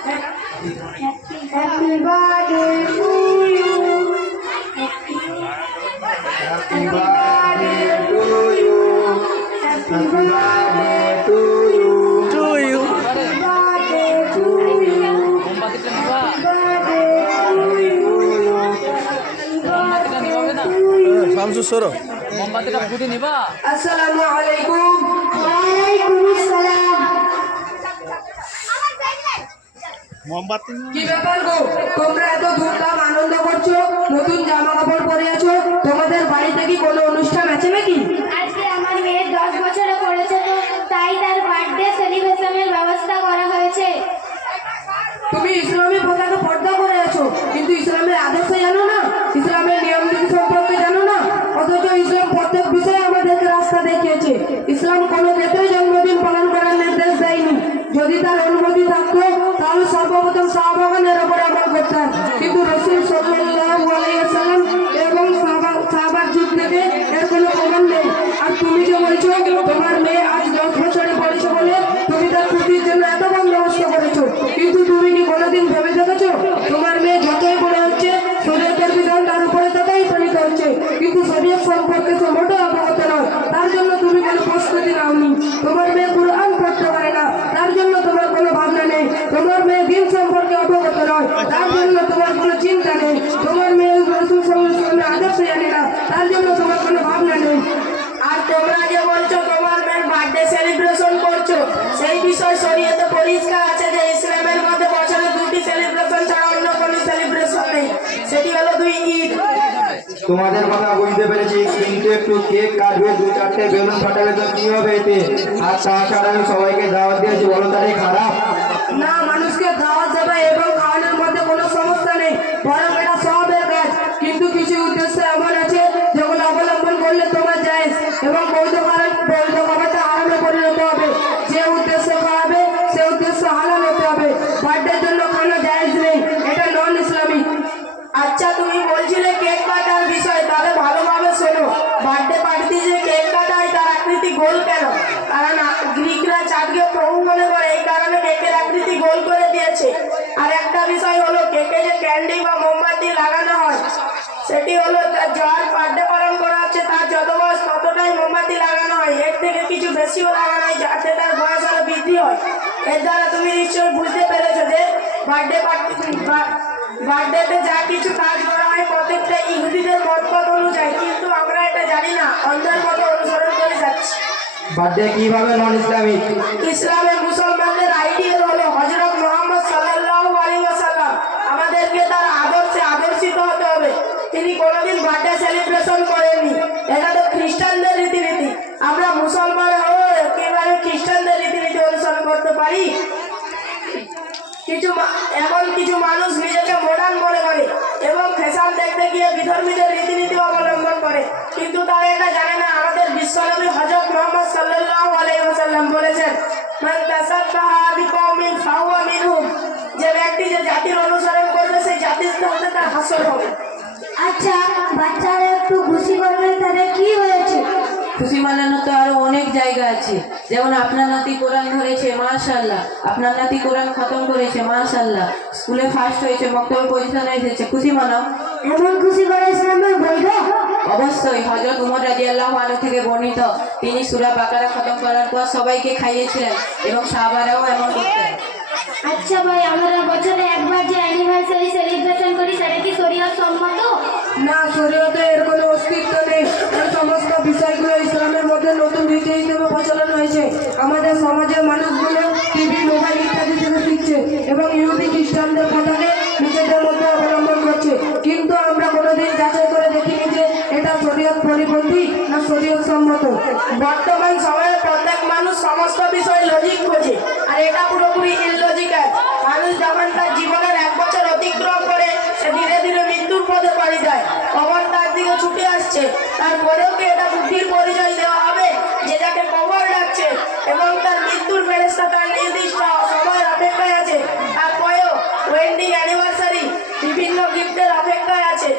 Happy birthday to you. Happy birthday to you. Happy birthday to you. Happy birthday to you. Happy birthday to you. Shamsu সরো আসসালামু আলাইকুম। ওয়ালাইকুম আসসালাম। কি ব্যাপার গো, তোমরা এত ধুমধাম আনন্দ করছো, নতুন জামা কাপড় পরে আছো, তোমাদের বাড়িতে কি কোনো অনুষ্ঠান আছে নাকি? আজকে আমার মেয়ের 10 বছরে পড়েছে, তো তাই তার বার্থডে সেলিব্রেশনের ব্যবস্থা করা হয়েছে। তুমি ইসলামী পোশাকে পর্দা করে আছো, কিন্তু ইসলামের আদর্শ জানো না, ইসলামের নিয়ম নীতি সম্পর্কে জানো না, অথচ ইসলাম প্রত্যেক বিষয়ে আমাদেরকে রাস্তা দেখিয়েছে। ইসলাম কোনো ক্ষেত্রে জন্মদিন পালন করার নির্দেশ দেয়নি। যদি তার অনুমতি থাকতো তাহলে সর্বপ্রথম সাহাবাগণের উপরে আমল করতেন, কিন্তু রাসূল সাল্লাল্লাহু আলাইহি ওয়াসাল্লাম এবং সাহাবার যুগ থেকে এর কোনো প্রমাণ নেই। আর তুমি যে বলছো তোমার মেয়ে আজ 10 বছরে পড়েছে বলে তুমি তার খুশির জন্য এত বন্দোবস্ত করেছো, কিন্তু তুমি কি কোনোদিন ভেবে দেখেছো তোমার মেয়ে যতই বড় হচ্ছে শরীয়তের বিধান তার উপরে ততই পালিত হচ্ছে, কিন্তু শরীয়ত সম্পর্কে সে মোটেও অবগত নয়। তার জন্য তুমি কোনো প্রস্তুতি নাওনি। তোমার মেয়ে কুরআন পড়তে পারে না, তার জন্য তোমার কোনো ভাবনা নেই। তোমার মেয়ে দিন সম্পর্কে অবগত নয়, তার জন্য তোমার কোনো চিন্তা নেই। তোমার মেয়ে রাসূল সাল্লাল্লাহু আলাইহি ওয়াসাল্লামের আদর্শ জানে না, তার জন্য তোমার কোনো ভাবনা নেই। আর তোমরা যে বলছো তোমার মেয়ের বার্থডে সেলিব্রেশন করছো, সেই বিষয় শরীয়তে পরিষ্কার আছে যে ইসলামের মধ্যে বছরে 2টি সেলিব্রেশন ছাড়া অন্য কোনো সেলিব্রেশন নেই, সেটি হলো 2 ঈদ। তোমাদের কথা বুঝতে পেরেছি, কিন্তু একটু কেক কাটবে, 2-4টে বেলুন ফাটাবে তো কি হবে এতে? আর তাছাড়া আমি সবাইকে দাওয়াত দিয়েছি, বলো তাই খারাপ? না, মানুষকে দাওয়াত দেওয়া এবং খাওয়ানোর মধ্যে কোনো সমস্যা নেই, বরং এটা সবের কাজ। কিন্তু কিছু উদ্দেশ্য এমন আছে যেগুলো অবলম্বন করলে তোমার জায়েজ এবং বৈধ খাবারটা হারামে পরিণত হবে। যে উদ্দেশ্য খাওয়াবে সে উদ্দেশ্য হালাল হতে হবে। বার্থডের জন্য খাওয়ানো জায়েজ নেই, এটা নন ইসলামিক। আচ্ছা, তুমি বলছিলে কেক কাটার বিষয়, তাহলে ভালোভাবে শোনো। বার্থডে পার্টিতে যে কেক কাটা হয় তার আকৃতি গোল কেন? কারণ গ্রিকরা চাঁদকে প্রভু মনে করে, এই কারণে কেকের আকৃতি গোল করে দিয়েছে। আর একটা বিষয় হলো কেকে যে ক্যান্ডি বা মোমবাতি লাগানো হয়, সেটি হলো যার বার্থডে পালন করা হচ্ছে তার যত বয়স ততটাই মোমবাতি লাগানো হয়, এর থেকে কিছু বেশিও লাগানো হয় যাতে তার বয়স আরো বৃদ্ধি হয়। এর দ্বারা তুমি নিশ্চয়ই বুঝতে পেরেছো যে বার্থডেতে যা কিছু কাজ করা হয় প্রত্যেকটা ইহুদিদের মতপথ অনুযায়ী, কিন্তু আমরা এটা জানি না, অন্ধের মতো অনুসরণ করে যাচ্ছি। বার্থডে কিভাবে নন ইসলামিক? ইসলামের মুসলমানদের আইডিয়াল হলো হযরত মুহাম্মদ সাল্লাল্লাহু আলাইহি ওয়াসাল্লাম। আমাদেরকে তার আদর্শে আদর্শিত হতে হবে। তিনি কোনোদিন বার্থডে সেলিব্রেশন করেননি, এটা তো খ্রিস্টানদের রীতিনীতি। আমরা মুসলমান হয়ে কিভাবে খ্রিস্টানদের রীতিনীতি অনুসরণ করতে পারি? কিছু মানুষ নিজেকে মডার্ন মনে করে এবং ফ্যাশন দেখতে গিয়ে বিধর্মীদের রীতিনীতি অবলম্বন করে, কিন্তু তারা এটা জানে না আমাদের বিশ্বনবী হযরত মুহাম্মদ সাল্লাল্লাহু আলাইহি ওয়াসাল্লাম বলেছেন, মান তাসাব্বাহা বিকওমিন ফাহুয়া মিনহুম, যে ব্যক্তি যে জাতির অনুসরণ করবে সেই জাতির সাথে তার হাসর হবে। আচ্ছা, বাচ্চারা একটু খুশি করবে, তাদের কি হয়েছে? খুশি মানানো তো আরো অনেক জায়গা আছে, যেমন আপনার নাতি কোরআন ধরেছে, মাশাআল্লাহ। আপনার নাতি কোরআন খতম করেছে, মাশাআল্লাহ। স্কুলে ফার্স্ট হয়েছে, মক্তবে পজিশনে এসেছে, খুশি মানাও। এমন খুশি করে ইসলামের বৈধ? অবশ্যই। হযরত উমর রাদিয়াল্লাহু আনহু থেকে বর্ণিত, তিনি সূরা বাকারা খতম করার পর সবাইকে খাইয়েছিলেন এবং সাহাবারাও এমন করতেন। আচ্ছা ভাই, আমরা বছরে একবার যে অ্যানিভার্সারি সেলিব্রেশন করি, সেটা কি শরীয়ত সম্মত? না, শরীয়তে এর কোনো অস্তিত্ব নেই। এই সমস্ত বিষয়গুলো ইসলামের মধ্যে নতুন রীতি হিসেবে প্রচলন হয়েছে। আমাদের সমাজের মানুষগুলো টিভি, মোবাইল ইত্যাদি থেকে শিখছে এবং ইহুদি খ্রিস্টানদের কথাকে নিজেদের মধ্যে অবলম্বন করছে, কিন্তু আমরা কোনোদিন যাচাই করে দেখিনি যে এটা শরীয়ত পরিপন্থী না শরীয়ত সম্মত। বর্তমান সময়ে প্রত্যেক মানুষ সমস্ত বিষয় লজিক খোঁজে, আর এটা পুরোপুরি ইললজিক্যাল। মানুষ যখন তার জীবনের 1 বছর অতিক্রম করে সে ধীরে ধীরে মৃত্যুর পথে পাড়ি দেয়, কবর তার দিকে ছুটে আসছে, তারপরেও কি এটা বুদ্ধির পরিচয় দেওয়া হবে যে যাকে কবর ডাকছে এবং তার মৃত্যুর ফেরেশতা তার নির্দিষ্ট সময়ের অপেক্ষায় আছে, তারপরেও ওয়েডিং অ্যানিভার্সারি বিভিন্ন গিফটের অপেক্ষায় আছে।